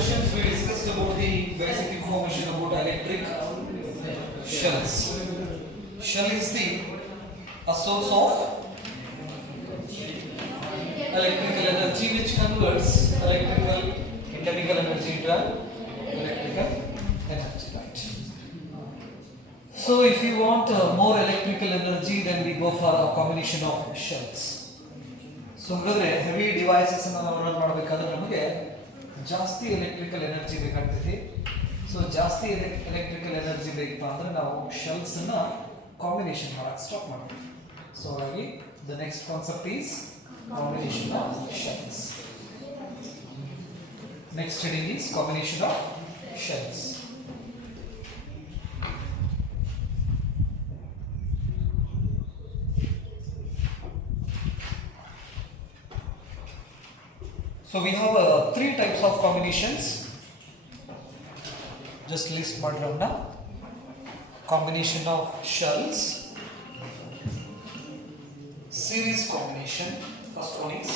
sessions we discussed about the basic information about electric shells. Shell is a source of electrical energy which converts electrical chemical energy into electrical energy, right? So if you want more electrical energy, then we go for a combination of shells. So ಹಾಗಾದ್ರೆ heavy devices ಅನ್ನು ನಾವು ರನ್ ಮಾಡಬೇಕಾದ್ರೆ ನಮಗೆ ಜಾಸ್ತಿ electrical energy ಬೇಕಾಗ್ತೈತಿ. ಸೊ ಜಾಸ್ತಿ electrical energy ಬೇಕಪ್ಪ ಅಂದ್ರೆ ನಾವು ಶೆಲ್ಸ್ ಅನ್ನ ಕಾಂಬಿನೇಷನ್ ಮಾಡಕ್ಕೆ ಸ್ಟಾರ್ಟ್ ಮಾಡ್ತೀವಿ. ಸೊ ಹಾಗಾಗಿ the next concept is combination of shells. Next heading is combination of shells. So we have three types of combinations. Just list madramna. Combination of shells, series combination. First one is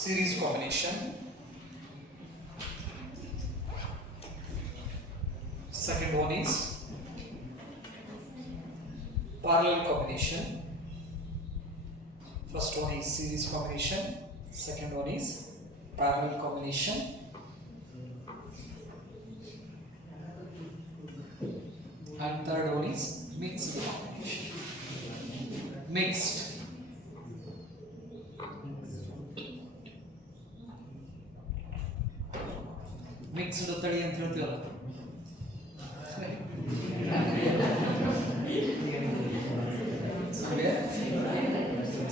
series combination. Second one is parallel combination. First one is series combination. Second one is parallel combination. And third one is mixed combination. Mixed. Mixed ತಳಿ ಅಂತ ಹೇಳ್ತೀವಲ್ಲ.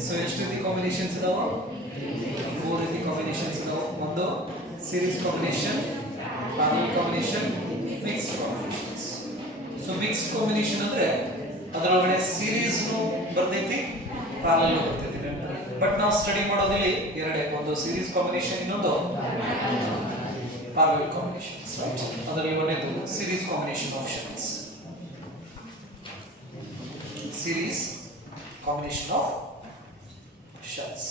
So ಎಷ್ಟು ರೀತಿ ಕಾಂಬಿನೇಷನ್ಸ್ ಇದಾವೆ? ಮೂರು ರೀತಿ ಕಾಂಬಿನೇಷನ್ಸ್ ಇದಾವೆ. ಒಂದು series combination, parallel combination, mixed combinations. So mixed combination ಅಂದ್ರೆ ಅದರೊಳಗಡೆ ಸೀರೀಸ್ ಬರ್ತೈತಿ, ಪ್ಯಾರಲಲ್ ಬರ್ತೈತಿ. ಬಟ್ ನಾವು ಸ್ಟಡಿ ಮಾಡೋದ್ರಲ್ಲಿ ಎರಡೇ, ಒಂದು ಸೀರೀಸ್ ಕಾಂಬಿನೇಷನ್, ಇನ್ನೊಂದು ಪ್ಯಾರಲಲ್ ಕಾಂಬಿನೇಷನ್ಸ್, ರೈಟ್? ಅದರಲ್ಲಿ ಒಂದೇದು series combination of shells. Series combination of shells.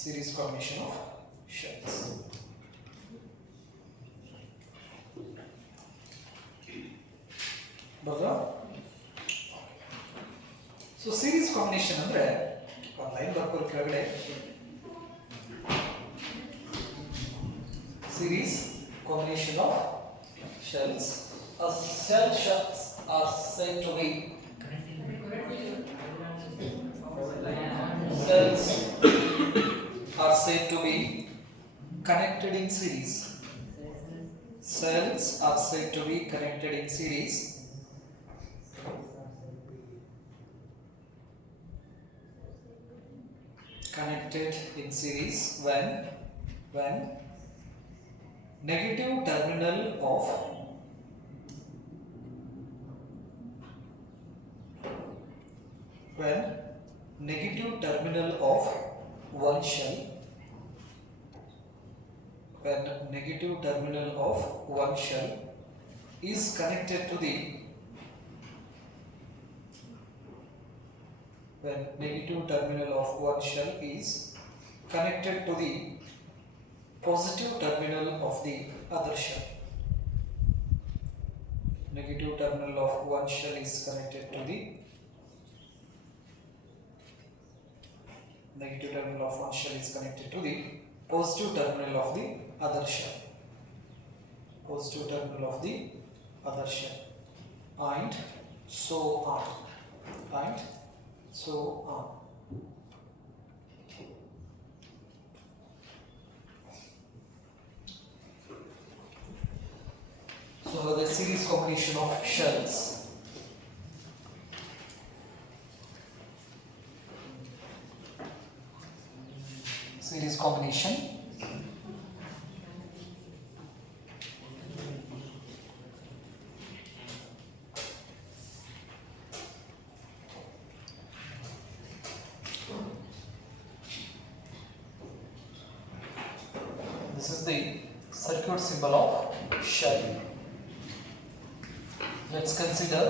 Series combination of shells. Bhagwa? So series combination andre one line barkore ಕೆಳಗಡೆ series combination of shells. A shells are said to be cells are said to be connected in series. Cells are said to be connected in series. Connected in series when negative terminal of one shell is connected to the positive terminal of the other shell. Negative terminal of one shell is connected to the negative terminal of one shell is connected to the positive terminal of the other shell. Positive terminal of the other shell. And so on. And so on. So the series combination of shells. Series combination. This is the circuit symbol of shell. Let's consider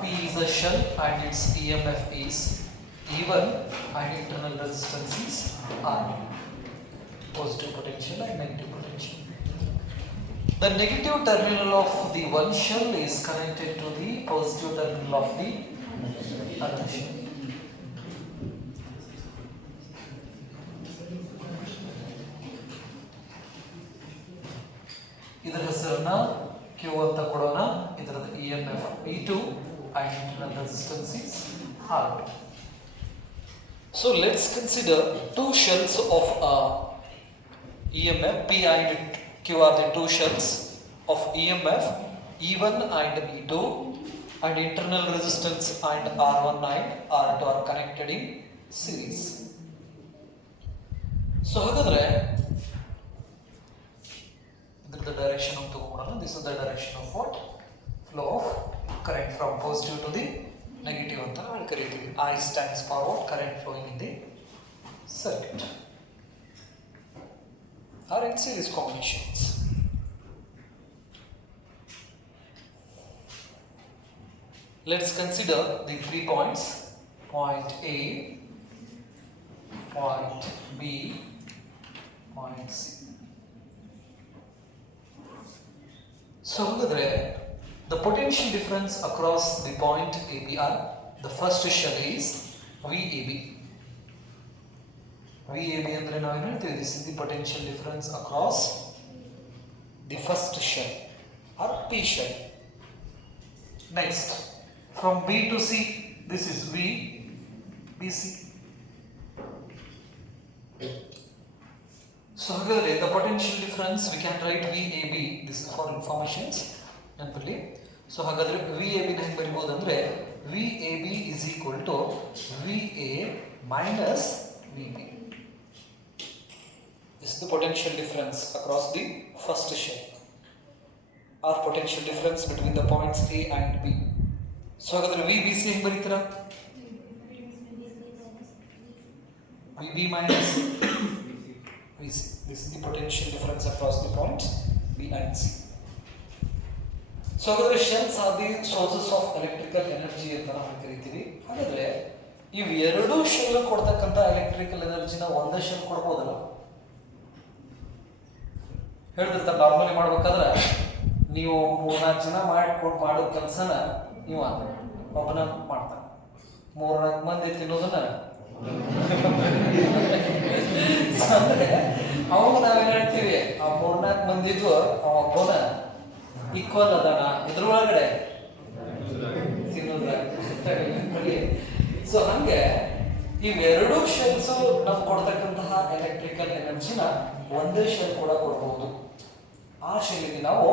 P is a shell and its EMF is E1 and internal resistance is R. Positive potential and negative potential. The negative terminal of the one shell is connected to the positive terminal of the other shell. ಇದರ ಹೆಸರನ್ನ Q ಅಂತ ಕೊಡೋಣ. ಇದರ EMF P2 and internal resistance is R2. So let's consider two shells of EMF P and Q are the two shells of EMF E1 and E2 and internal resistance and R1 and R2 are connected in series. So ಹಾಗಾದ್ರೆ the direction of the this is the direction of what? Flow of current from positive to the negative anta kariತೀವಿ. I stands for what? Current flowing in the circuit or in series combinations. Let's consider the 3 points, point A, point B, point C. So the potential difference across the point AB are, the first shell is VAB. VAB andre ನಾವು ಏನು ಹೇಳ್ತೀವಿ, this is the potential difference across the first shell or P shell. Next, from B to C, this is VBC. So the potential difference we can write VAB, this is for informations ನೆನಪಲ್ಲಿ. ಸೊ ಹಾಗಾದ್ರೆ VAB ನ ಹೆಂಗೆ ಬರೀಬಹುದು ಅಂದ್ರೆ VAB is equal to VA minus VB. This is the potential difference across the first shell or potential difference between the points A and B. So ಹಾಗಾದ್ರೆ VBC ಹೆಂಗೆ ಬರೀತೀರಾ? VB minus VC. This is the potential difference across the points B and C. So the shells are the sources of electrical energy ಅಂತ ನಾವು ಕರೀತೀವಿ. ಹಾಗಾದ್ರೆ ಇವು ಎರಡು ಶೆಲ್ ಕೊಡ್ತಕ್ಕಂತ ಎಲೆಕ್ಟ್ರಿಕಲ್ ಎನರ್ಜಿನ ಒಂದೇ ಶೆಲ್ ಕೊಡ್ಬೋದಲ್ಲ? ಹೇಳ್ತಿರ್ತಾರೆ ನಾರ್ಮಲಿ ಮಾಡ್ಬೇಕಾದ್ರೆ ನೀವು 3-4 ಜನ ಮಾಡೋ ಕೆಲಸನ ಇವ ಒಬ್ಬನ ಮಾಡ್ತಾನೆ, 3-4 ಮಂದಿ ತಿನ್ನೋದನ್ನ ಅಂದ್ರೆ ಅವಾಗ ನಾವೇನ್ ಹೇಳ್ತೀವಿ, ಆ 3-4 ಮಂದಿಗೂ ಅವ ಒಬ್ಬನ ಈಕ್ವಲ್ ಅದಾನ ಇದ್ರೊಳಗಡೆ ತಿನ್ನೋದ್ರಾಗ. ಸೊ ಹಂಗೆ ಇವೆರಡು ಶೆಲ್ಸ್ ನಮ್ಗೆ ಕೊಡ್ತಕ್ಕಂತಹ ಎಲೆಕ್ಟ್ರಿಕಲ್ ಎನರ್ಜಿನ ಒಂದೇ ಶೆಲ್ ಕೂಡ ಕೊಡಬಹುದು. ಆ ಶೆಲ್ಗೆ ನಾವು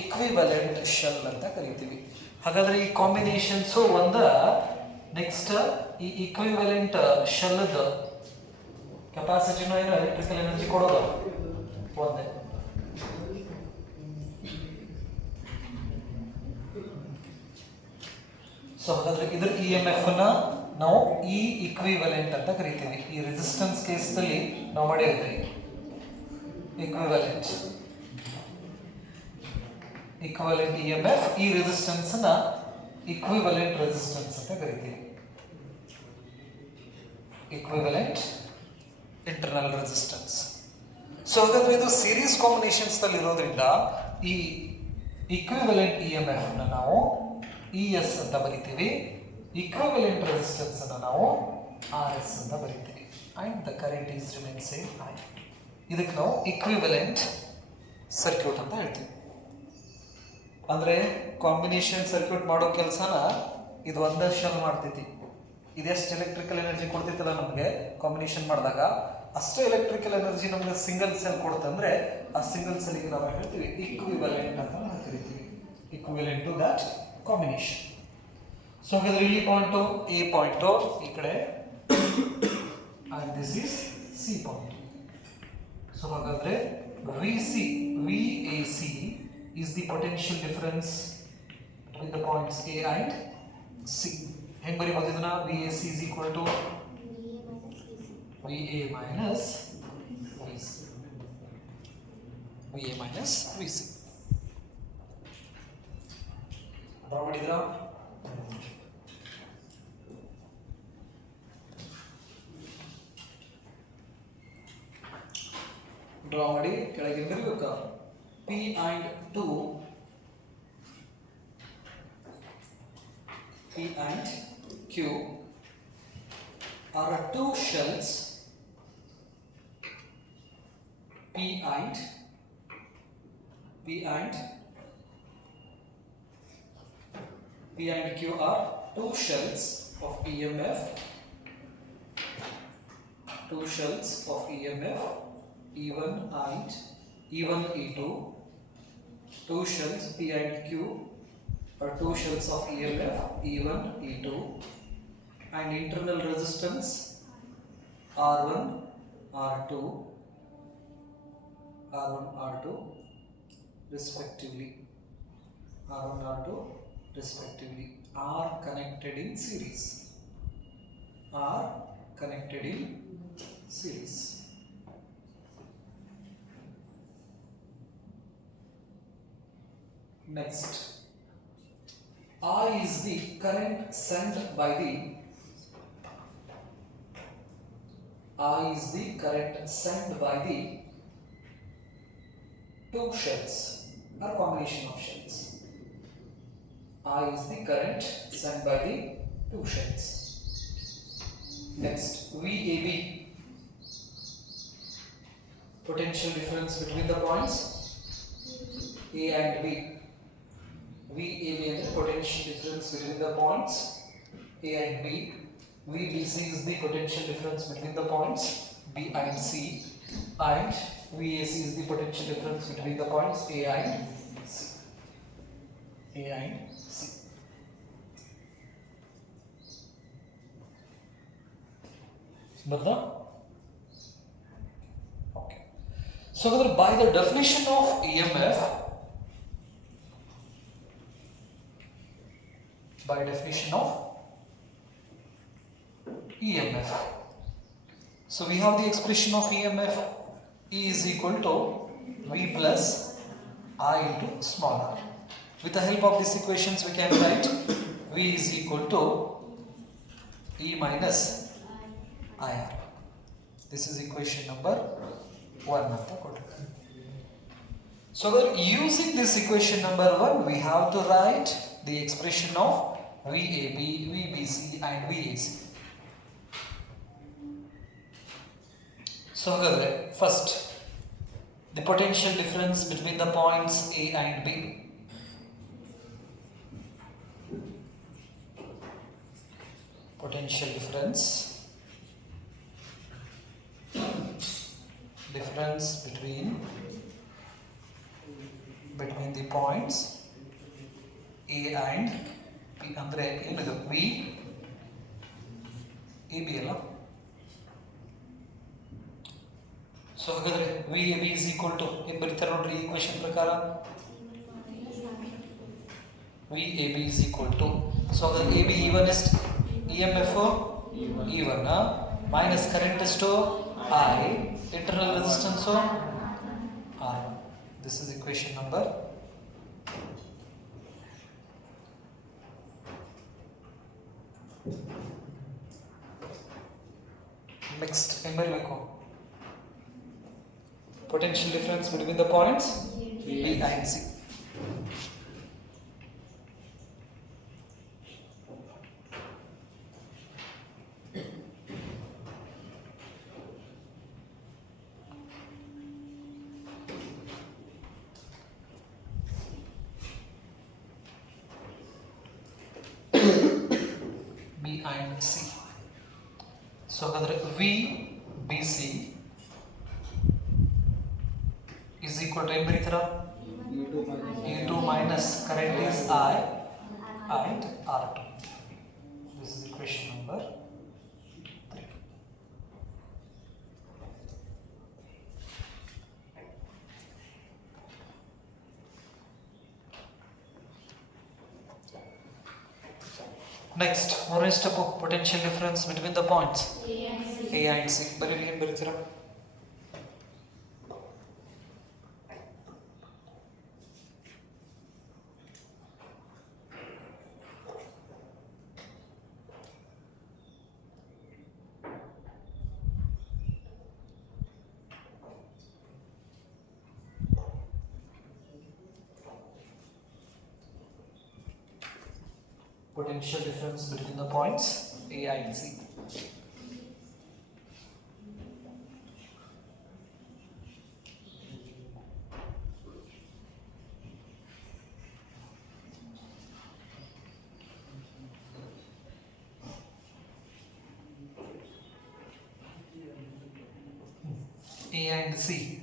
ಇಕ್ವಿವೆಲೆಂಟ್ ಶೆಲ್ ಅಂತ ಕರಿತೀವಿ. ಹಾಗಾದ್ರೆ ಈ ಕಾಂಬಿನೇಷನ್ಸ್ ಒಂದ. ನೆಕ್ಸ್ಟ್ ಈ ಇಕ್ವಿವೆಲೆಂಟ್ ಶೆಲ್ದ ಕೆಪಾಸಿಟಿನೂ ಏನು ಎಲೆಕ್ಟ್ರಿಕಲ್ ಎನರ್ಜಿ ಕೊಡೋದು ಒಂದೇ. ಸೊ ಹಾಗಾದ್ರೆ ಇದ್ರ EMF ನ ನಾವು ಈ ಇಕ್ವಿವೆಲೆಂಟ್ ಅಂತ ಕರಿತೀವಿ. ಈ ರೆಸಿಸ್ಟೆನ್ಸ್ ಕೇಸ್ದಲ್ಲಿ ನಾವು ಮಾಡಿದ್ರಿ ಇಕ್ವಿವೆಲೆಂಟ್ EMF. ಈ ರೆಸಿಸ್ಟೆನ್ಸ್ ನ ಇಕ್ವಿವೆಲೆಂಟ್ ರೆಸಿಸ್ಟೆನ್ಸ್ ಅಂತ ಕರಿತೀವಿ. Equivalent internal resistance. ಸೊ ಹಾಗಾದ್ರೆ ಇದು ಸೀರೀಸ್ ಕಾಂಬಿನೇಷನ್ಸ್ ನಲ್ಲಿ ಇರೋದ್ರಿಂದ ಈ ಇಕ್ವಿವೆಲೆಂಟ್ EMF ನ ನಾವು ES ಅಂತ ಬರಿತೀವಿ. ಇಕ್ವಿವೆಲೆಂಟ್ ರೆಸಿಸ್ಟೆನ್ಸ್ ಅನ್ನು ನಾವು RS ಅಂತ ಬರಿತೀವಿ. And the current is remain same I. ಇದಕ್ಕೆ ನಾವು ಇಕ್ವಿವೆಲೆಂಟ್ ಸರ್ಕ್ಯೂಟ್ ಅಂತ ಹೇಳ್ತೀವಿ. ಅಂದ್ರೆ ಕಾಂಬಿನೇಷನ್ ಸರ್ಕ್ಯೂಟ್ ಮಾಡೋ ಕೆಲಸನ ಇದು ಒಂದೇ ಶೆಲ್ ಮಾಡ್ತೈತಿ. ಇದೆಷ್ಟು ಎಲೆಕ್ಟ್ರಿಕಲ್ ಎನರ್ಜಿ ಕೊಡ್ತೈತಲ್ಲ ನಮಗೆ ಕಾಂಬಿನೇಷನ್ ಮಾಡಿದಾಗ, ಅಷ್ಟು ಎಲೆಕ್ಟ್ರಿಕಲ್ ಎನರ್ಜಿ ನಮಗೆ ಸಿಂಗಲ್ ಸೆಲ್ ಕೊಡ್ತಂದ್ರೆ ಆ ಸಿಂಗಲ್ ಸೆಲ್ಗೆ ನಾವು ಹೇಳ್ತೀವಿ ಇಕ್ವಿವೆಲೆಂಟ್ ಅಂತ ನಾವು ಕರಿತೀವಿ. Equivalent to that combination. So ಹಾಗಾದ್ರೆ ಇಲ್ಲಿ ಪಾಯಿಂಟ್ A ಪಾಯಿಂಟ್ ಈ ಕಡೆ and this is C point. So ಹಾಗಾದ್ರೆ VAC is the potential difference between the points A and C. ಹೆಂಗೆ ಬರೀಬಹುದು ಇದನ್ನ? VAC is equal to VA minus VC. VA minus VC. ಅರ್ಥ ಮಾಡಿದ್ರಾ? ಡ್ರಾ ಮಾಡಿ ಕೆಳಗೆ ಬರೀಬೇಕು. P and 2, P and Q are two shells. P and Q are two shells of EMF. Two shells of EMF E1 and E1 E2. Two shells P and Q are two shells of EMF E1 E2 and internal resistance R1 R2 respectively. R1 R2 respectively are connected in series. Next, I is the current sent by the two shells or combination of shells. I is the current sent by the two shells. Next, VAB, potential difference between the points A and B. VAB is the potential difference between the points A and B. VBC is the potential difference between the points B and C, and VAC is the potential difference between the points A and C. Okay. So by the definition of EMF, so we have the expression of EMF, E is equal to V plus I into small r. With the help of these equations we can write V is equal to E minus IR. This is equation number 1 ಅಂತ ಕೊಟ್ಟಿದ್ದಾರೆ. So using this equation number 1, we have to write the expression of VAB, VBC and VAC. So first, the potential difference between the points A and B. Potential difference between the points A and B ಅಂದ್ರೆ ಏನಿದು V AB ಅಲ್ಲ. ಸೊ ಹಾಗಾದ್ರೆ VAB is equal to ಏನು ಬರೀತಾರೆ ನೋಡ್ರಿ ಈ ಈಕ್ವೇಷನ್ ಪ್ರಕಾರ VAB is equal to, so ಹಾಗಾದ್ರೆ AB E1 ಎಷ್ಟು EMF E1 minus current ಎಷ್ಟು I, internal resistance R. This is equation number 1. Next, potential difference between the points B and C. B and C. So VBC is equal to E2 minus current is I and R2. This is equation number 3. Next, more step of potential difference between the points A and C. ಬರೀತೀರಾ? potential difference between the points A and C. A and C.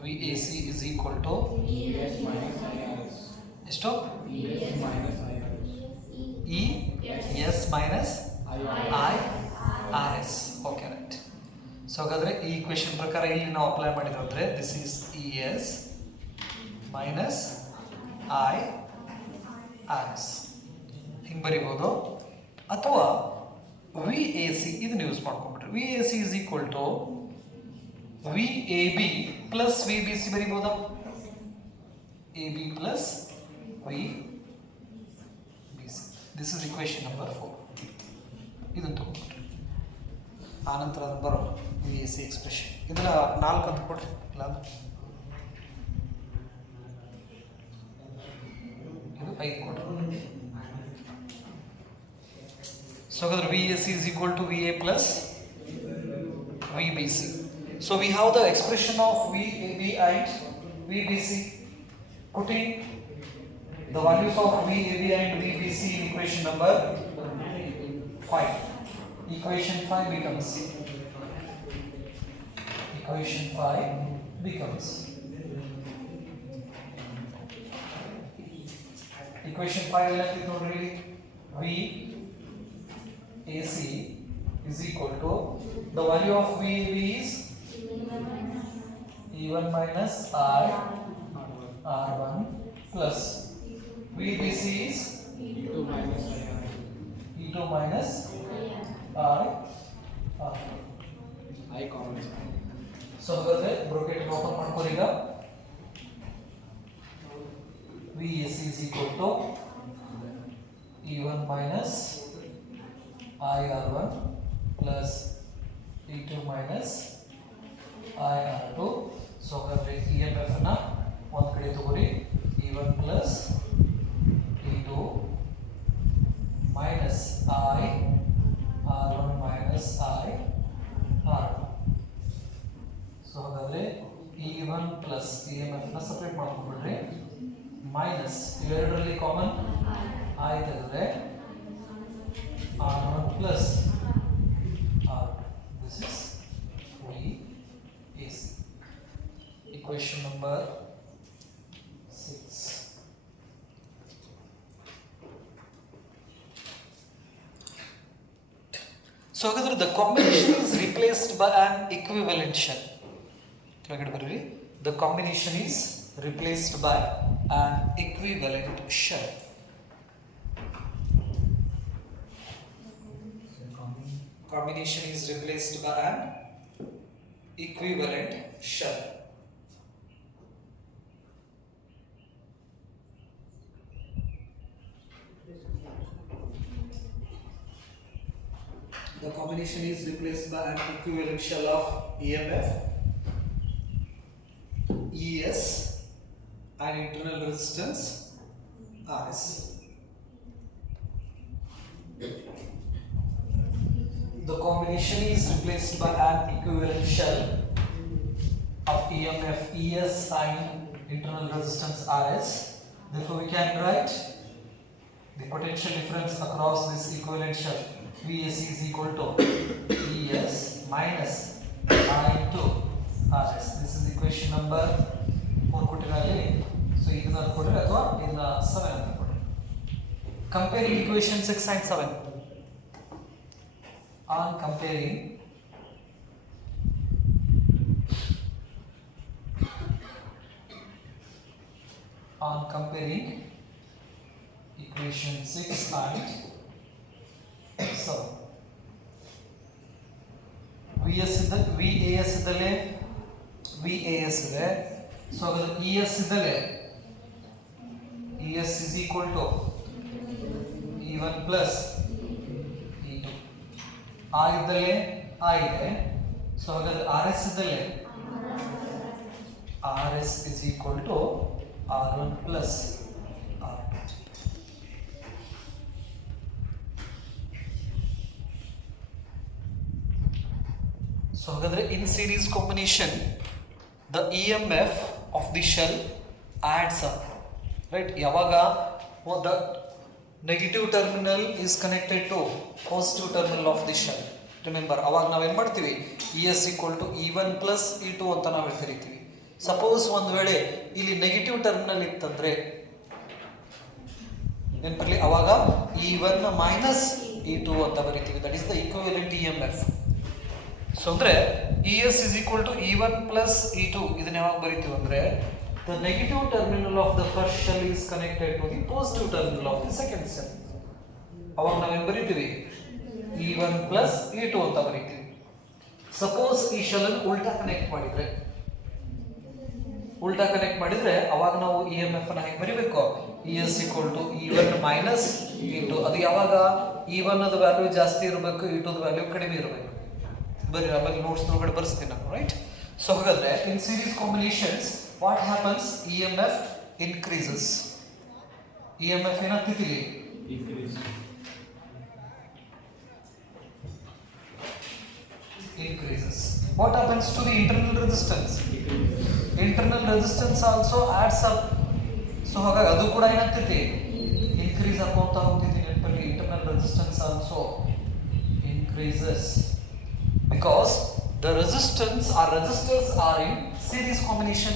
VAC is equal to ES minus IRS. stop ES minus IRS. ES minus IRS. Okay, right. So ಹಾಗಾದ್ರೆ ಈ ಈಕ್ವೇಶನ್ ಪ್ರಕಾರ ಇಲ್ಲಿ ನಾವು apply ಮಾಡಿದ್ರೆ ಅಂದ್ರೆ this is ES minus IRS ಹಿಂಗೆ ಬರಿಬೋದು ಅಥವಾ VAC ಇದನ್ನ ಯೂಸ್ ಮಾಡ್ಕೊಂಡ್ಬಿಟ್ರೆ VAC is equal to VAB plus VBC ಬರಿಬೋದಾ AB plus VBC. This is equation number 4. ಇದನ್ನು ತಗೊಂಡ್ಬಿಟ್ರೆ ಆನಂತರ ಅದು ಬರೋ VAC ಎಕ್ಸ್ಪ್ರೆಷನ್ ಇದನ್ನ 4 ಅಂತ ಕೊಡ್ರಿ ಇಲ್ಲ ಇದು 5 ಕೊಡ್ರಿ. So whether VAC is equal to VA plus VBC. So we have the expression of VAB and VBC. Putting the values of VAB and VBC in equation number 5. Equation 5 becomes equation 5 like ನೋಡ್ರಿ VAC is equal to the value of VAB is E1 minus I R1 plus VBC is E2 minus IRS. E2 minus I R. I common. So ಹಾಗಾದ್ರೆ bracket open ಮಾಡ್ಕೊಳ್ಳಿ ಈಗ VAC is equal to E1 minus IR1 plus E2 minus IR2. So ಹಾಗಾದ್ರೆ EMF ನ ಒಂದು ಕಡೆ ತಗೊಳ್ಳಿ E1 plus E2 minus IR1 minus IR2. So ಹಾಗಾದ್ರೆ E1 plus EMF ನ ಸಪರೇಟ್ ಮಾಡ್ಕೊಂಡ್ಬಿಡ್ರಿ ಮೈನಸ್ ಇವೆರಡರಲ್ಲಿ ಕಾಮನ್ I ತೆಗೆದ್ರೆ R1 plus R2. This is VAC. Equation number 6. So ಹಾಗಾದ್ರೆ the combination is replaced by an equivalent shell. The combination is replaced by an equivalent shell. Combination is replaced by an equivalent shell. The combination is replaced by an equivalent shell of EMF, ES and internal resistance RS. The combination is replaced by an equivalent shell of EMF, ES and internal resistance RS. Therefore we can write the potential difference across this equivalent shell. VAC is equal to ES minus I into RS. This is equation number 4 ಕೊಟ್ಟಿರಲಿ. So ಇದನ್ನ ಕೊಡ್ರಿ ಅಥವಾ ಇದನ್ನ 7 ಅಂತ ಕೊಡ್ರಿ. Comparing equation 6 and 7. On comparing equation 6 and 7. VAS ಇದ್ದಲ್ಲೇ VAS ಇದೆ. ಸೊ ಹಾಗಾದ್ರೆ ES ಇದ್ದಲ್ಲೇ ES is equal to E1 plus E2. I ಇದ್ದಲ್ಲೇ I ಇದೆ. ಸೊ ಹಾಗಾದ್ರೆ RS ಇದ್ದಲ್ಲೇ RS is equal to R1 plus so ಹಾಗಾದರೆ in series combination the E M F of the shell adds up, right. ಯಾವಾಗ the negative terminal is connected to positive terminal of the shell, remember ಅವಾಗ ನಾವೇನು ಮಾಡ್ತೀವಿ, E S equal to E1 plus E2 ಅಂತ ನಾವು ಕರಿತೀವಿ. ಸಪೋಸ್ ಒಂದು ವೇಳೆ ಇಲ್ಲಿ ನೆಗೆಟಿವ್ ಟರ್ಮಿನಲ್ ಇತ್ತಂದ್ರೆ ನೆನಪಲ್ಲಿ ಅವಾಗ E1 ಮೈನಸ್ E2 ಅಂತ ಬರಿತೀವಿ. That is the equivalent E M F. So ಅಂದರೆ E S is equal to E1 plus E2 ಇದನ್ನ ಯಾವಾಗ ಬರಿತೀವಿ ಅಂದರೆ the negative terminal of the first shell is connected to the positive terminal of the second shell. ಅವಾಗ ನಾವೇನು ಬರಿತೀವಿ, E1 plus E2 ಅಂತ ಬರಿತೀವಿ. ಸಪೋಸ್ ಈ ಶೆಲ್ ಅನ್ನು ಉಲ್ಟಾ ಕನೆಕ್ಟ್ ಮಾಡಿದ್ರೆ ಅವಾಗ ನಾವು ಇ ಎಮ್ ಎಫ್ ಅನ್ನು ಹೇಗೆ ಬರಿಬೇಕು, E S equal to E1 minus E2. ಅದು ಯಾವಾಗ E1 ಅದ ವ್ಯಾಲ್ಯೂ ಜಾಸ್ತಿ ಇರಬೇಕು, E2 ದ ವ್ಯಾಲ್ಯೂ ಕಡಿಮೆ ಇರಬೇಕು. ಬರೀ ಆಮೇಲೆ ನೋಟ್ಸ್ ಒಳಗಡೆ ಬರ್ಸ್ತೀನಿ ನಾನು, ರೈಟ್. ಸೊ ಹಾಗಾದ್ರೆ in series combinations what happens, E M F increases. E M F ಏನಾಗ್ತಿದೆ, increases. What happens to the internal resistance? Internal resistance also adds up. So ಹಾಗಾಗಿ ಅದು ಕೂಡ ಏನಾಗ್ತೈತಿ, ಇನ್ಕ್ರೀಸ್ ಆಗುತ್ತಾ ಹೋಗ್ತೈತಿ. ನೆನಪಲ್ಲಿ internal resistance also increases because the resistors are in series combination.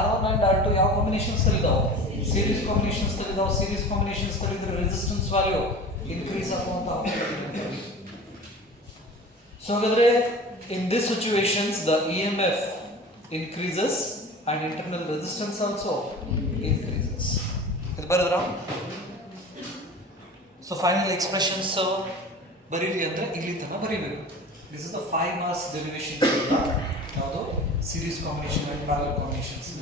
R1 and R2 ಯಾವ ಕಾಂಬಿನೇಷನ್ಸ್ ಇದಾವೆ, ಸೀರೀಸ್ ಕಾಂಬಿನೇಷನ್ಸ್ ಇದಾವೆ. ಸೀರೀಸ್ ಕಾಂಬಿನೇಷನ್ಸ್ ಇದ್ರೆ ರೆಸಿಸ್ಟೆನ್ಸ್ ವ್ಯಾಲ್ಯೂ ಇನ್ಕ್ರೀಸ್ ಆಗುತ್ತಾ ಹೋಗ್ತೈತಿ. ಸೊ ಹಾಗಾದ್ರೆ in these situations the EMF increases and internal resistance also increases. ಇದು ಬರೆದ್ರಾ? So final expressions ಬರೀರಿ ಅಂದರೆ ಇಲ್ಲಿ ತನಕ ಬರೀಬೇಕು. This is the 5 marks derivation. ಯಾವುದು, series combination and parallel combinations.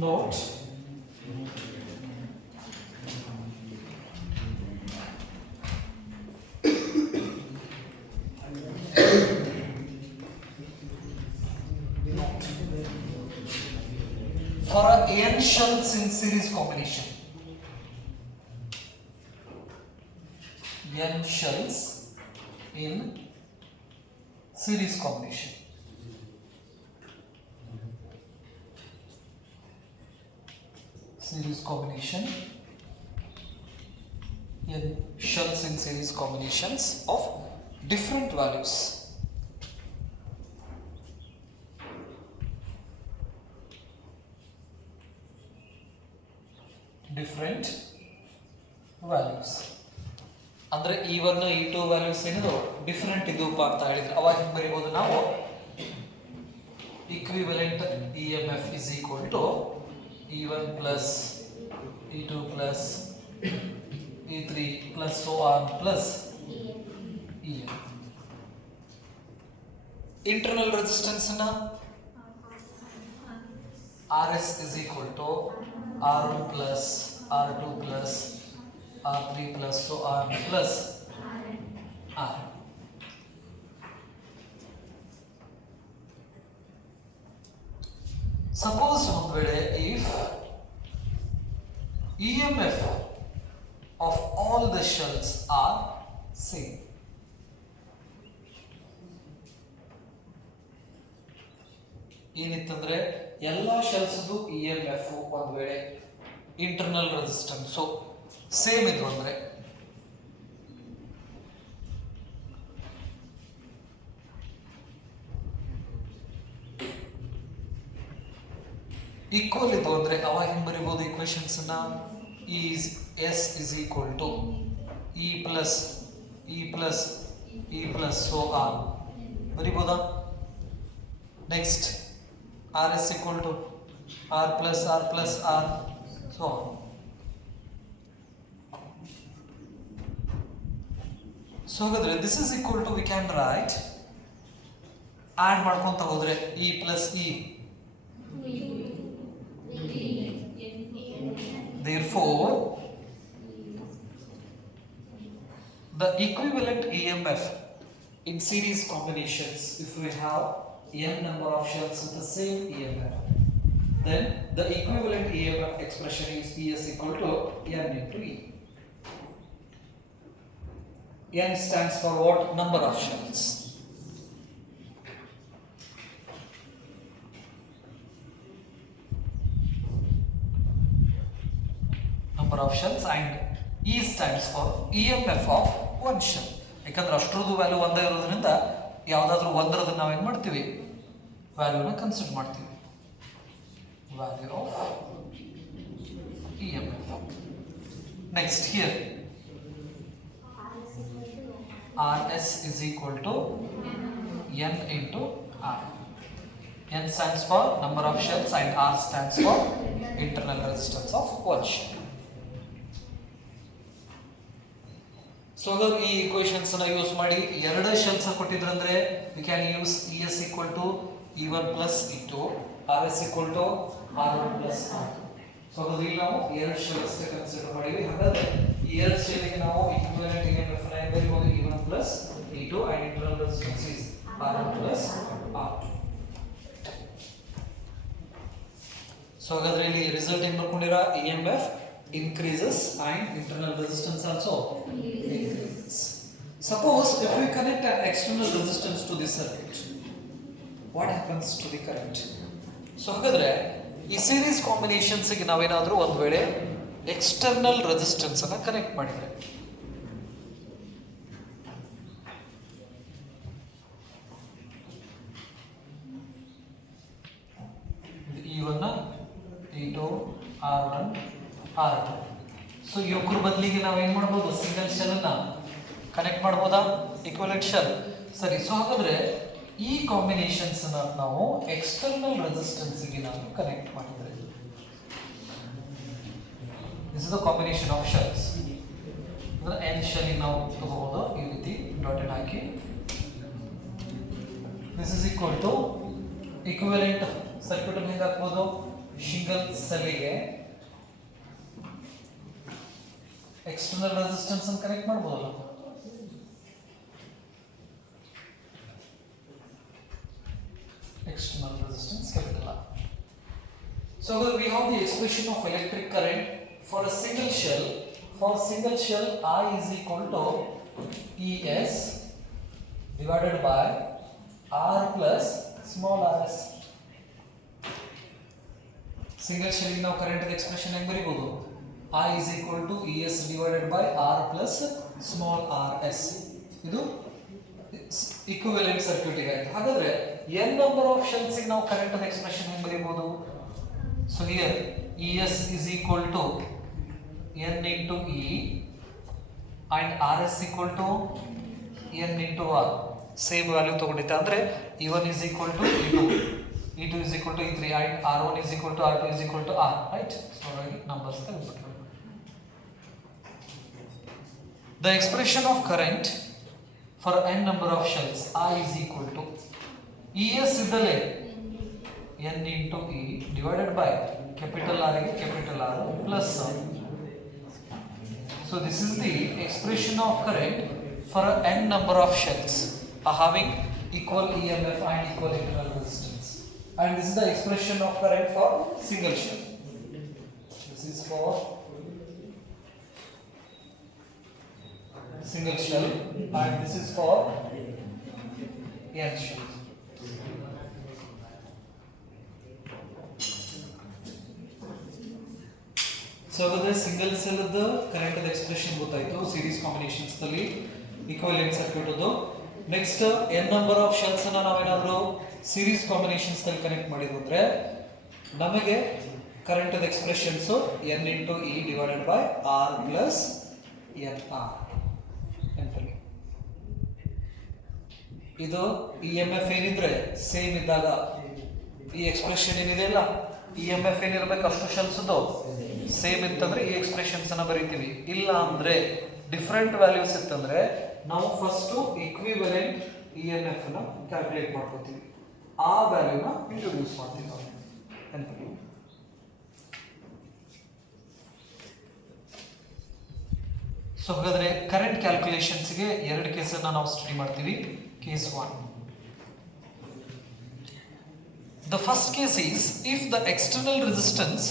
Note, for n shells in series combination, n shells in series combination, series combination, n shells in series combinations of different values. Different values ಅಂದ್ರೆ E1 E2 values ಏನಿದು ಡಿಫರೆಂಟ್ ಇದೂಪ ಅಂತ ಹೇಳಿದ್ರೆ ಅವಾಗ ಹಿಂಗೆ ಬರೀಬಹುದು ನಾವು, equivalent EMF is equal to E1 plus E2 plus E3 plus so on plus EM. Internal resistance na RS is equal to R1 plus R2 plus R3 plus so on plus R. Suppose one way if EMF of all the shells are same, ಏನಿತ್ತಂದ್ರೆ ಎಲ್ಲ ಶೆಲ್ಸ್ದು EMF ಒಂದು ವೇಳೆ internal resistance same ಇದ್ವು ಅಂದ್ರೆ ಈಕ್ವಲ್ ಇದ್ವು ಅಂದ್ರೆ ಅವಾಗ ಹೆಂಗೆ ಬರೀಬಹುದು ಇಕ್ವೇಶನ್ಸ್ ನ, is S is equal to E plus E plus so R ಬರಿಬೋದಾ next R is equal to R plus R plus R so on. So ಹಾಗಾದ್ರೆ this is equal to we can write add ಮಾಡ್ಕೊಂತ ಹೋದ್ರೆ E plus E therefore the equivalent EMF in series combinations if we have n number of shells with the same EMF then the equivalent EMF expression is ES equal to n into E. N stands for what? Number of shells. Number of shells and E stands for EMF of one shell. ಯಾಕಂದ್ರೆ ಅಷ್ಟರದ್ದು ವ್ಯಾಲ್ಯೂ ಒಂದೇ ಇರೋದ್ರಿಂದ ಯಾವುದಾದ್ರೂ ಒಂದರದ್ದು ನಾವೇನು ಮಾಡ್ತೀವಿ ವ್ಯಾಲ್ಯೂನ ಕನ್ಸಿಡರ್ ಮಾಡ್ತೀವಿ value of EMF. Next here RS is equal to N into R. N stands for number of shells and R stands for internal resistance of one shell. So ಹಾಗಾದ್ರೆ ಈ ಈಕ್ವೇಷನ್ಸ್ ಅನ್ನ ಯೂಸ್ ಮಾಡಿ ಎರಡು ಶೆಲ್ಸ್ ಕೊಟ್ಟಿದ್ರಂದ್ರೆ we can use ES equal to E1 plus E2 RS equal to R1 plus R2. So ಹಾಗಾದ್ರೆ ಇಲ್ಲಿ ನಾವು ಎರಡು ಶೆಲ್ಸ್ ಕನ್ಸಿಡರ್ ಮಾಡಿವಿ. ಹಾಗಾದ್ರೆ ಈ ಎರಡು ಶೆಲ್ಗೆ ನಾವು ಈಕ್ವಿವೆಲೆಂಟ್ EMF ನ ಬರೀಬಹುದು E1 plus E2 and internal resistance is R1 plus R2. So ಹಾಗಾದ್ರೆ ಇಲ್ಲಿ ರಿಸಲ್ಟ್ ಏನು ಬರ್ಕೊಂಡಿರಾ EMF increases and internal resistance also increases. Suppose if we connect an external resistance to this circuit, what happens to the current? So ಹಾಗಾದ್ರೆ ಈ series combinations ಗೆ ನಾವೇನಾದ್ರೂ ಒಂದು ವೇಳೆ ಎಕ್ಸ್ಟರ್ನಲ್ ರೆಸಿಸ್ಟೆನ್ಸ್ ಅನ್ನು ಕನೆಕ್ಟ್ ಮಾಡಿದ್ರೆ E1 E2 R1 R2 so ಇವುಗಳ ಬದಲಿಗೆ ನಾವು ಏನು ಮಾಡಬಹುದು ಸಿಂಗಲ್ ಶೆಲ್ ಅನ್ನ ಕನೆಕ್ಟ್ ಮಾಡಬಹುದಾ ಈಕ್ವಿವೆಲೆಂಟ್ ಶೆಲ್ ಸರಿ. ಸೊ ಹಾಗಾದ್ರೆ ಈ ಕಾಂಬಿನೇಷನ್ಸ್ ಅನ್ನ ನಾವು ಎಕ್ಸ್ಟರ್ನಲ್ ರೆಸಿಸ್ಟೆನ್ಸ್ ಗೆ ನಾವು ಕನೆಕ್ಟ್ ಮಾಡಿದ್ರೆ this is the combination of cells ಅಂದ್ರೆ n ಶೆಲ್ ನಾವು ತಗೋಬಹುದು ಈ ರೀತಿ ಡಾಟೆಡ್ ಹಾಕಿ this is equal to equivalent circuit ಅನ್ನು ಹೇಗೆ ಹಾಕಬಹುದು ಸಿಂಗಲ್ ಸೆಲ್ ಗೆ external resistance and connect ಮಾಡಬಹುದಲ್ಲ external resistance capital R. So we have the expression of electric current for a single shell. For single shell I is equal to ES divided by R plus small rs. Single shell ನಾವು current expression ಹೆಂಗೆ ಬರೀಬಹುದು I is equal to ES divided by R plus small rs. ಇದು equivalent circuit ಗೆ ಆಯ್ತು. ಹಾಗಾದ್ರೆ n number of shells ಗೆ ನಾವು current expression ಹೆಂಗೆ ಬರೆಯಬಹುದು? So here ES is equal to n into E and RS equal to n into R. Same value ತಗೊಂಡಿದ್ದೆ ಅಂದ್ರೆ E1 is equal to E2, E2 is equal to E3 and R1 is equal to R2 is equal to R, right? So numbers ತೆಗೆದುಬಿಟ್ಟು the expression of current for n number of shells I is equal to ES ಇದ್ದಲೇ n into E divided by capital R ಗೆ capital R plus so this is the expression of current for n number of shells having equal EMF and equal internal resistance and this is the expression of current for single shell. This is for single shell and this is for n shell. So the single cell the current expression ಗೊತ್ತಾಯ್ತು series combinations ದಲ್ಲಿ equivalent circuit ಅದು. Next n number of shells ಅನ್ನು ನಾವೇನಾದರೂ series combinations ನಲ್ಲಿ ಕನೆಕ್ಟ್ ಮಾಡಿದ್ರೆ ನಮಗೆ current expressions n into E divided by R plus nr. ಇದು E M F ಏನಿದ್ರೆ ಸೇಮ್ ಇದ್ದಾಗ ಈ ಎಕ್ಸ್ಪ್ರೆಷನ್ ಏನಿದೆಯಲ್ಲ ಇ ಎಮ್ ಎಫ್ ಏನಿರ್ಬೇಕು ಅಷ್ಟು ಶೆಲ್ಸ್ದು ಸೇಮ್ ಇತ್ತಂದ್ರೆ ಈ ಎಕ್ಸ್ಪ್ರೆಷನ್ಸ್ ಅನ್ನ ಬರೀತೀವಿ. ಇಲ್ಲ ಅಂದ್ರೆ ಡಿಫ್ರೆಂಟ್ ವ್ಯಾಲ್ಯೂಸ್ ಇತ್ತಂದ್ರೆ ನಾವು first equivalent E M F ನ ಕ್ಯಾಲ್ಕುಲೇಟ್ ಮಾಡ್ಕೋತೀವಿ, ಆ ವ್ಯಾಲ್ಯೂನ ಇಂಟ್ರೊಡ್ಯೂಸ್ ಮಾಡ್ತೀವಿ ನಾವು. ಸೊ ಹಾಗಾದ್ರೆ ಕರೆಂಟ್ ಕ್ಯಾಲ್ಕುಲೇಷನ್ಸ್ಗೆ ಎರಡು ಕೇಸನ್ನು ನಾವು ಸ್ಟಡಿ ಮಾಡ್ತೀವಿ. ಕೇಸ್ 1. The first case is if the external resistance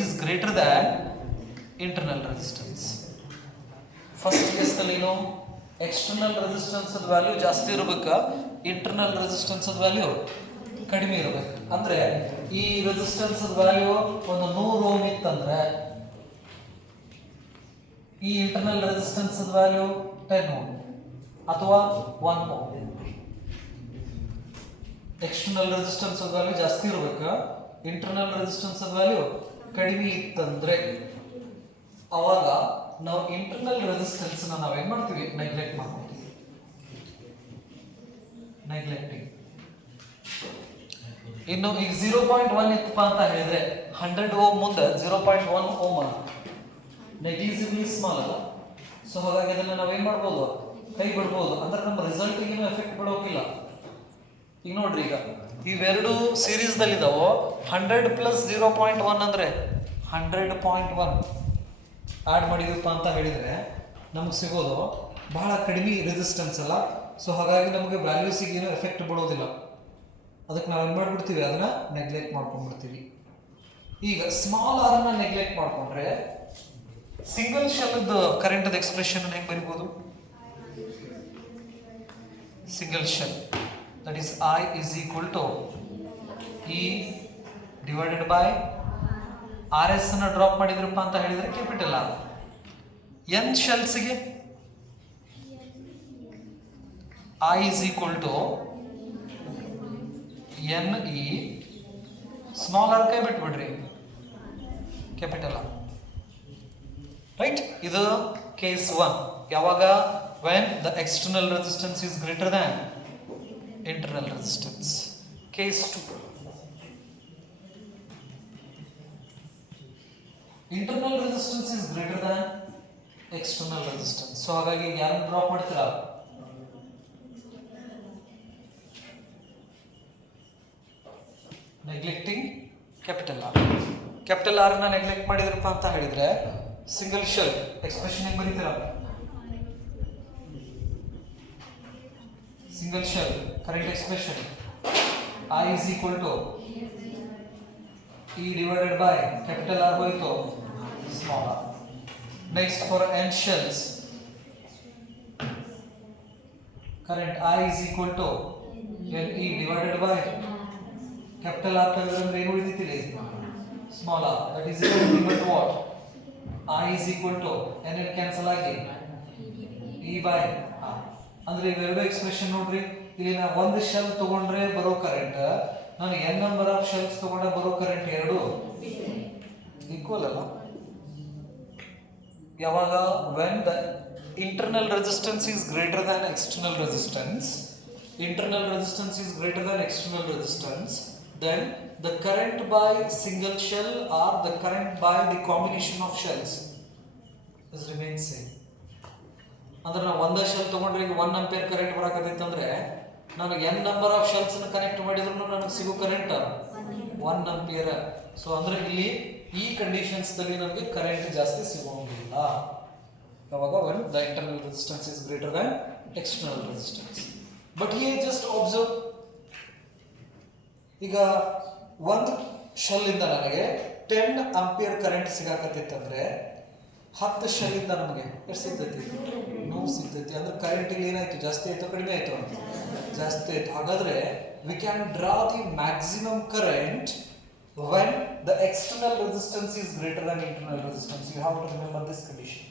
is greater than internal resistance. First ಕೇಸ್ನಲ್ಲಿ ಏನು ಎಕ್ಸ್ಟರ್ನಲ್ ರೆಸಿಸ್ಟೆನ್ಸ್ ವ್ಯಾಲ್ಯೂ ಜಾಸ್ತಿ ಇರಬೇಕಾ, ಇಂಟರ್ನಲ್ ರೆಸಿಸ್ಟೆನ್ಸ್ ವ್ಯಾಲ್ಯೂ ಕಡಿಮೆ ಇರಬೇಕು. ಅಂದ್ರೆ ಈ ರೆಸಿಸ್ಟೆನ್ಸ್ ವ್ಯಾಲ್ಯೂ ಒಂದು 100 ಓಮ್ ಇತ್ತಂದ್ರೆ ಈ ಇಂಟರ್ನಲ್ ರೆಸಿಸ್ಟೆನ್ಸ್ ವ್ಯಾಲ್ಯೂ 10 ಓಮ್ ಅಥವಾ 1 ಓಮ್. ಎಕ್ಸ್ಟರ್ನಲ್ ರೆಸಿಸ್ಟೆನ್ಸ್ ವ್ಯಾಲ್ಯೂ ಜಾಸ್ತಿ ಇರಬೇಕಾ, ಇಂಟರ್ನಲ್ ರೆಸಿಸ್ಟೆನ್ಸ್ ವ್ಯಾಲ್ಯೂ ಕಡಿಮೆ ಇತ್ತಂದ್ರೆ ಅವಾಗ ನಾವು ಇಂಟರ್ನಲ್ ರೆಸಿಸ್ಟೆನ್ಸ್ ನಾವೇನ್ ಮಾಡ್ತೀವಿ, ನೆಗ್ಲೆಕ್ಟ್ ಮಾಡ್ತೀವಿ. ನೆಗ್ಲೆಕ್ಟಿಂಗ್. ಇನ್ನು ಈಗ 0.1 ಇತ್ತಪ್ಪ ಅಂತ ಹೇಳಿದ್ರೆ 100 ಓಮ್ ಮುಂದೆ 0.1 ಓಮ್ ನೆಗ್ಲಿಜಿಬಲಿ ಸ್ಮಾಲ್ ಅಲ್ಲ. ಸೊ ಹಾಗಾಗಿ ಅದನ್ನ ನಾವೇನ್ ಮಾಡ್ಬೋದು, ಕೈ ಬಿಡ್ಬೋದು. ಅಂದ್ರೆ ನಮ್ಮ ರಿಸಲ್ಟ್ಗೆ ಎಫೆಕ್ಟ್ ಬಿಡೋಕಿಲ್ಲ. ಈಗ ನೋಡ್ರಿ, ಈಗ ಇವೆರಡು ಸೀರೀಸ್ ದಲ್ಲಿ ಇದಾವೋ 100 ಪ್ಲಸ್ 0.1 ಅಂದ್ರೆ 100.1 ಆಡ್ ಮಾಡಿದಪ್ಪ ಅಂತ ಹೇಳಿದ್ರೆ ನಮ್ಗೆ ಸಿಗೋದು ಬಹಳ ಕಡಿಮೆ ರೆಸಿಸ್ಟೆನ್ಸ್ ಅಲ್ಲ. ಸೊ ಹಾಗಾಗಿ ನಮಗೆ ವ್ಯಾಲ್ಯೂಸಿಗೆ ಏನು ಎಫೆಕ್ಟ್ ಬಿಡೋದಿಲ್ಲ. ಅದಕ್ಕೆ ನಾವು ಏನು ಮಾಡ್ಬಿಡ್ತೀವಿ, ಅದನ್ನ ನೆಗ್ಲೆಕ್ಟ್ ಮಾಡ್ಕೊಂಡ್ಬಿಡ್ತೀವಿ. ಈಗ ಸ್ಮಾಲ್ ಆರ್ ನ ನೆಗ್ಲೆಕ್ಟ್ ಮಾಡ್ಕೊಂಡ್ರೆ ಸಿಂಗಲ್ ಶೆಲ್ ಕರೆಂಟ್ ಎಕ್ಸ್ಪ್ರೆಷನ್ ಹೆಂಗೆ ಬರಿಬೋದು? Single shell that is I is equal to E divided by RS ಅನ್ನು ಡ್ರಾಪ್ ಮಾಡಿದ್ರಪ್ಪ ಅಂತ ಹೇಳಿದ್ರೆ ಕ್ಯಾಪಿಟಲ್ ಆರ್. n ಶೆಲ್ಸ್ಗೆ I is equal to NE small R ಕೈ ಬಿಟ್ಬಿಡ್ರಿ, ಕ್ಯಾಪಿಟಲ್ ಆರ್. ರೈಟ್? ಇದು ಕೇಸ್ 1. ಯಾವಾಗ? when the external resistance is greater than internal resistance. Case 2. Internal resistance is greater than external resistance. So ಹಾಗಾಗಿ ಯಾರನ್ನು drop ಮಾಡ್ತೀರಾ? Neglecting capital R. Capital R ನ neglect ಮಾಡಿದ್ರಪ್ಪ ಅಂತ ಹೇಳಿದ್ರೆ ಸಿಂಗಲ್ ಶೆಲ್ ಎಕ್ಸ್ಪ್ರೆಷನ್ ಹೆಂಗ್ ಬರೀತೀರಾ? Single shell current expression I is equal to E divided by capital R hoyto small r. Next for n shells current I is equal to NE divided by capital R ಅಂದ್ರೆ ಏನು ಉಳಿದಿದೆ? small r. That is equal to what? I is equal to n cancel ಆಗಿ E by R. ಅಂದ್ರೆ ಇವೆರಡು ಎಕ್ಸ್ಪ್ರೆಷನ್ ನೋಡ್ರಿ, ಇಲ್ಲಿ ನಾ ಒಂದು ಶೆಲ್ ತಗೊಂಡ್ರೆ ಬರೋ ಕರೆಂಟ್, ನಾನು n ನಂಬರ್ ಆಫ್ ಶೆಲ್ಸ್ ತಗೊಂಡ್ರೆ ಬರೋ ಕರೆಂಟ್ ಎರಡು ಈಕ್ವಲ್ ಅಲ್ಲ. ಯಾವಾಗ? when the internal resistance is greater than external resistance, internal resistance is greater than external resistance, then the current by single shell or the current by the combination of shells is remain same. ಅಂದ್ರೆ ನಾವು ಒಂದೇ ಶೆಲ್ ತಗೊಂಡ್ರೆ ಈಗ 1 ampere current ಬರಕತ್ತೈತೆ ಅಂದ್ರೆ ನಾನು n number of shells ನ ಕನೆಕ್ಟ್ ಮಾಡಿದ್ರು ನನಗೆ ಸಿಗೋ ಕರೆಂಟ್ 1 ಆಂಪಿಯರ್. ಸೊ ಅಂದ್ರೆ ಇಲ್ಲಿ ಈ ಕಂಡೀಷನ್ಸ್ ದಲ್ಲಿ ನಮಗೆ ಕರೆಂಟ್ ಜಾಸ್ತಿ ಸಿಗೋಂಗಿಲ್ಲ. ಯಾವಾಗ? when the internal resistance is greater than external resistance. But here just observe, ಈಗ ಒಂದು ಶೆಲ್ ಇಂದ ನನಗೆ 10 ಆಂಪಿಯರ್ ಕರೆಂಟ್ ಸಿಗಾಕತ್ತೈತಂದ್ರೆ 10 ಶೆಲ್ ಇಂದ ನಮಗೆ ಎಷ್ಟು ಸಿಗ್ತೈತಿ? 100 ಸಿಗ್ತೈತಿ. ಅಂದ್ರೆ ಕರೆಂಟ್ ಇಲ್ಲಿ ಏನಾಯ್ತು? ಜಾಸ್ತಿ ಆಯ್ತು ಕಡಿಮೆ ಆಯ್ತು? ಜಾಸ್ತಿ ಆಯ್ತು. ಹಾಗಾದ್ರೆ we can draw the maximum current when the external resistance is greater than internal resistance. You have to remember this condition.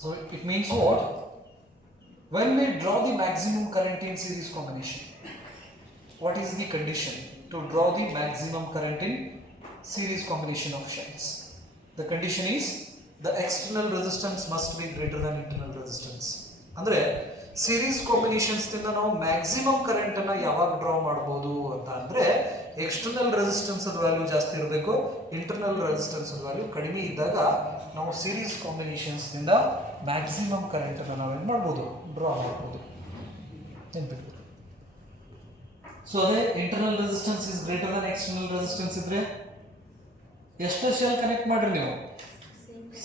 So it means what? When we draw the maximum current in series combination, what is the condition to draw the maximum current in series combination of shells? The condition is the external resistance must be greater than internal resistance. ಅಂದ್ರೆ series combinations ನಿಂದ ನಾವು maximum current ಅನ್ನ ಯಾವಾಗ ಡ್ರಾ ಮಾಡಬಹುದು ಅಂತ ಅಂದ್ರೆ external resistance value ಜಾಸ್ತಿ ಇರಬೇಕು, ಇಂಟರ್ನಲ್ ರೆಸಿಸ್ಟೆನ್ಸ್ ವ್ಯಾಲ್ಯೂ ಕಡಿಮೆ ಇದ್ದಾಗ ನಾವು ಸೀರೀಸ್ ಕಾಂಬಿನೇಷನ್ಸ್ ನಿಂದ ಮ್ಯಾಕ್ಸಿಮಮ್ ಕರೆಂಟ್ ಅನ್ನು ನಾವೇನು ಮಾಡ್ಬೋದು, ಡ್ರಾ ಮಾಡ್ಬೋದು. ನೆನಪಿಟ್ಟು. ಸೊ ಅದೇ internal resistance is greater than external resistance ಇದ್ರೆ ಎಷ್ಟು ಶೆಲ್ ಕನೆಕ್ಟ್ ಮಾಡ್ರಿ ನೀವು,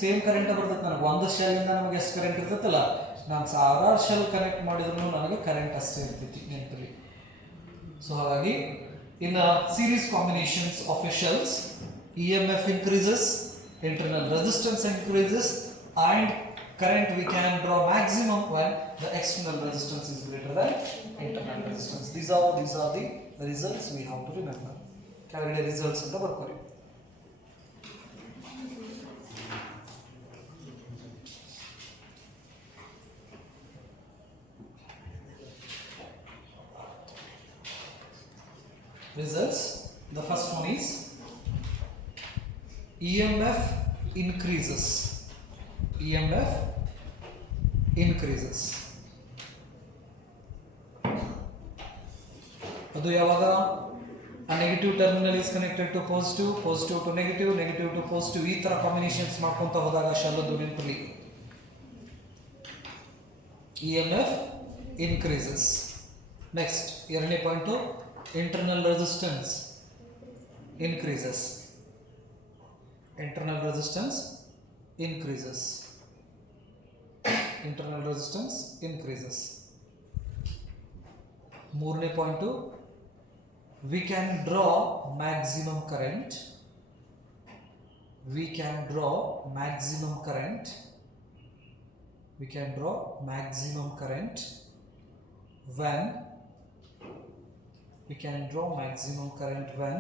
ಸೇಮ್ ಕರೆಂಟ್ ಬರ್ತದೆ. ನನಗೆ ಒಂದು ಶೆಲ್ ಇಂದ ನಮಗೆ ಎಷ್ಟು ಕರೆಂಟ್ ಇರ್ತೈತಲ್ಲ, ನಾನು ಸಾವಿರಾರು ಶೆಲ್ ಕನೆಕ್ಟ್ ಮಾಡಿದ್ರು ನನಗೆ ಕರೆಂಟ್ ಅಷ್ಟೇ ಇರ್ತೈತಿ, ನೆನಪಲ್ಲಿ. ಸೊ ಹಾಗಾಗಿ in series combinations of A shells EMF increases, internal resistance increases, and current we can draw maximum when the external resistance is greater than internal resistance. These are the results we have to remember. ಕೆಳಗಡೆ results ಅಂತ ಬರ್ಕೊಳ್ಳಿ. Results. The first one is EMF increases. EMF increases. ಅದು ಯಾವಾಗ a negative terminal is connected to positive, positive to negative, negative to positive, ಈ ತರ ಕಾಂಬಿನೇಷನ್ಸ್ ಮಾಡ್ಕೊಂತ ಹೋದಾಗ ಶೆಲ್ಲದು ನೆನಪಲ್ಲಿ EMF increases. Next, ಎರಡನೇ point, internal resistance increases. Internal resistance increases. Internal resistance increases. ಮೂರನೇ point, we can draw maximum current. We can draw maximum current. We can draw maximum current when we can draw maximum current when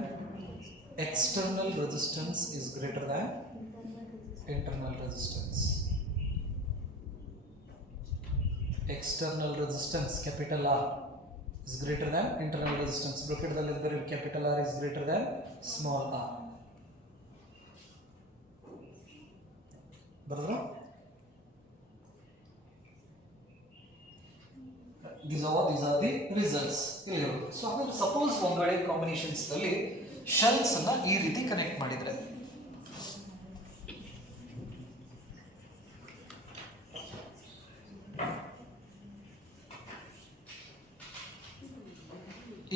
external resistance is greater than internal resistance. External resistance, capital R, is greater than internal resistance. Bracket dalli idare capital R is greater than small r. Bardra? These are the results. So ಹಾಗಾದ್ರೆ ಸಪೋಸ್ ಒಂದೆಡೆ ಕಾಂಬಿನೇಷನ್ಸ್ ಅಲ್ಲಿ ಶೆಲ್ಸ್ ಅನ್ನ ಈ ರೀತಿ ಕನೆಕ್ಟ್ ಮಾಡಿದ್ರೆ,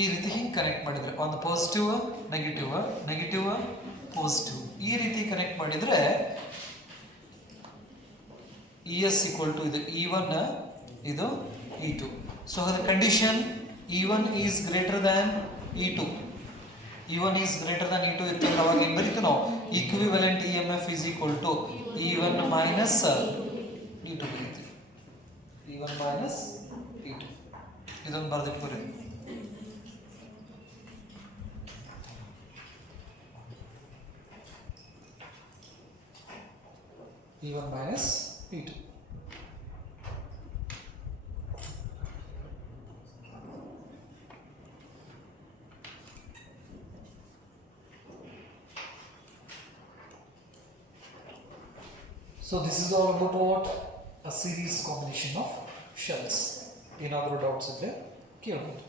ಈ ರೀತಿ ಹಿಂಗೆ ಕನೆಕ್ಟ್ ಮಾಡಿದ್ರೆ, ಒಂದು ಪಾಸಿಟಿವ್ ನೆಗೆಟಿವ್, ನೆಗೆಟಿವ್ ಪಾಸಿಟಿವ್, ಈ ರೀತಿ ಕನೆಕ್ಟ್ ಮಾಡಿದ್ರೆ ES equal to ಇದು E1, ಇದು E2. So the condition E1 is greater than E2. E1 is greater than E2 ಇರ್ತದೆ. ಅವಾಗ ಏನು ಬರೀತೀವಿ ನಾವು, equivalent EMF is equal to E1 minus E2 ಬರೀತೀವಿ. E1 minus E2 ಇದನ್ನು ಬರೆದಿಟ್ಕೊರಿ. E1 minus E2. So this is all about a series combination of shells. ಏನಾದರೂ ಡೌಟ್ಸ್ ಇದ್ರೆ ಕೇಳಬಹುದು.